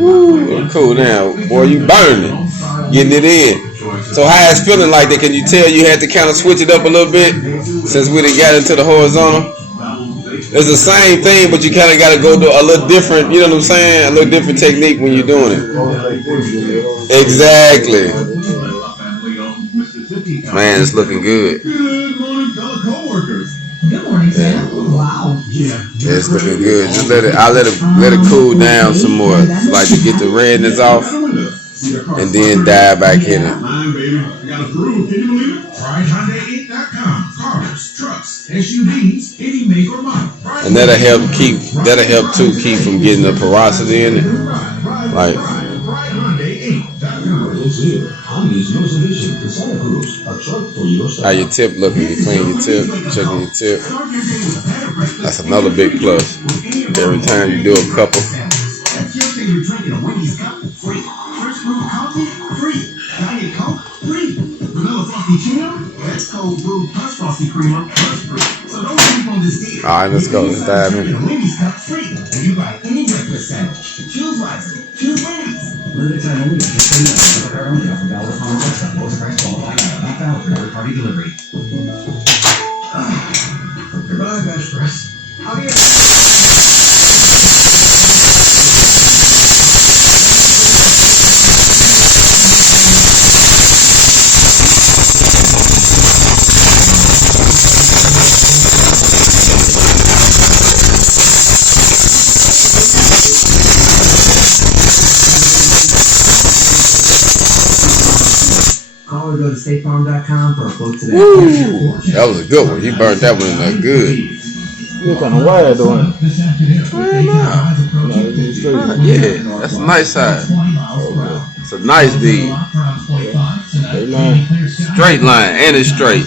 Ooh, cool now. Boy, you burning it. Getting it in. So how it's feeling like that? Can you tell you had to kind of switch it up a little bit since we done got into the horizontal? It's the same thing, but you kind of got to go to a little different, you know what I'm saying? A little different technique when you're doing it. Exactly. Man, it's looking good. Good morning, fellow coworkers. Good morning, Sam. Wow. Yeah, it's looking good. Just let it cool down some more, like to get the redness off, and then dive back in it. Mine, baby. I got approved. Can you believe it? Try HyundaiInc.com. Cars, trucks, SUVs, any make or model. And that'll help too keep from getting the porosity in it. Like. How your tip looking? You clean your tip, checking your tip. That's another big plus. Every time you do a couple. Alright, let's go. Let's dive in. Limited time only. Party delivery. Goodbye, best press. How do you? Call or go to statefarm.com for a quote today. That was a good one. He burnt that one in there good. You're kind of wired doing it. Yeah, that's a nice side. It's a nice bead. Straight line. Straight line, and it's straight.